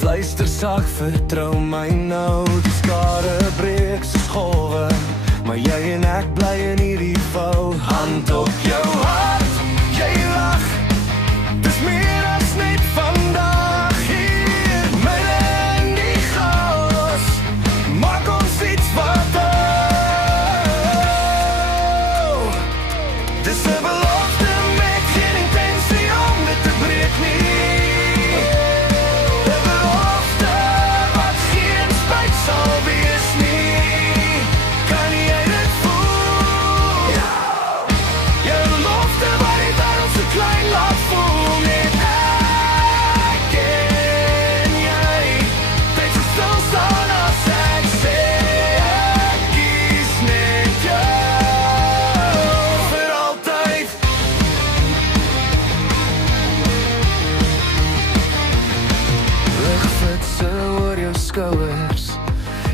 Fluister sag, vertrou my nou. Die skare breek soos golwe, maar jy en ek bly in hierdie val. Hand op jou hart, jy lag. Dis meer as net vandag hier. Midde in die chaos, maak ons iets wat hou. Dis 'n belofte met geen intensie om dit te breek nie.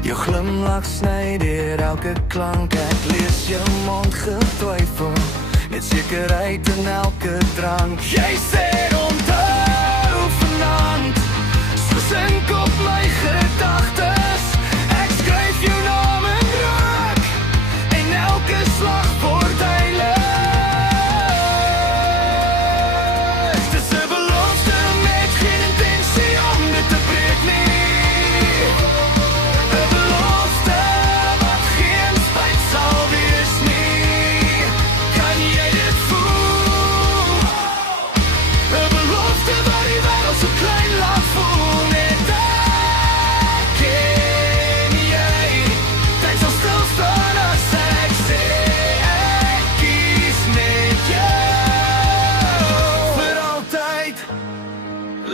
Jou glimlach sny deur elke klank. Ek lees jou mond getwyfel, met sekerheid in elke drank. Jy sê onthou vanaand, soos ink op my gedagtes. Ek skryf jou naam in rook, en elke slag word heilig. Dis 'n belofte met geen intensie om dit te breek nie.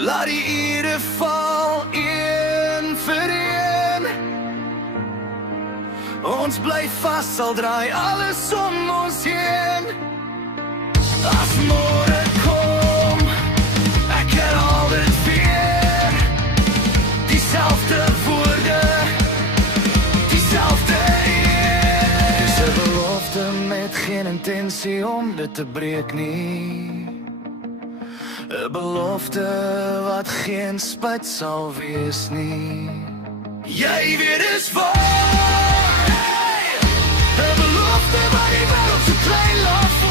Laat die ure val, een vir een. Ons bly vas, al draai alles om ons heen. As môre kom, ek herhaal dit weer. Dieselfde woorde, dieselfde eer. Dis 'n belofte met geen intensie om dit te breek nie. 'n belofte wat geen spyt sal wees nie. Jy weet dis waar, 'n belofte wat die wêreld so klein laat